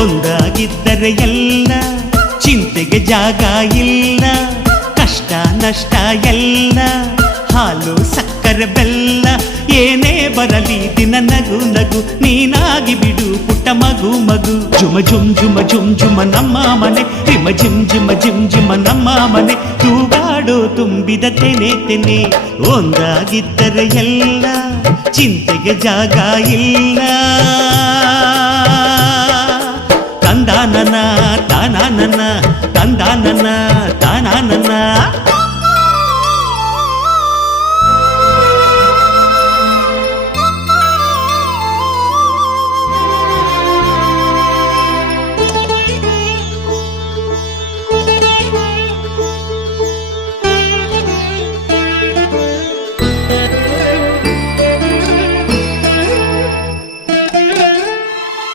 ಒಂದಾಗಿದ್ದರೆ ಎಲ್ಲ ಚಿಂತೆಗೆ ಜಾಗ ಇಲ್ಲ, ಕಷ್ಟ ನಷ್ಟ ಎಲ್ಲ ಹಾಲು ಸಕ್ಕರೆ ಬೆಲ್ಲ ಏನೇ ಬರಲಿ ದಿನ ನಗು ನಗು ನೀನಾಗಿ ಬಿಡು ಪುಟ್ಟ ಮಗು ಮಗು. ಜುಮ ಜುಮ್ ಜುಮ ಜುಮ್ ಜುಮ ನಮ್ಮ ಮನೆ, ರಿಮ ಜಿಮ್ ಜಿಮ ಜಿಮ್ ಜಿಮ ನಮ್ಮ ಮನೆ, ತೂಗಾಡೋ ತುಂಬಿದ ತೆನೆ ತೆನೆ. ಒಂದಾಗಿದ್ದರೆ ಎಲ್ಲ ಚಿಂತೆಗೆ ಜಾಗ ಇಲ್ಲ.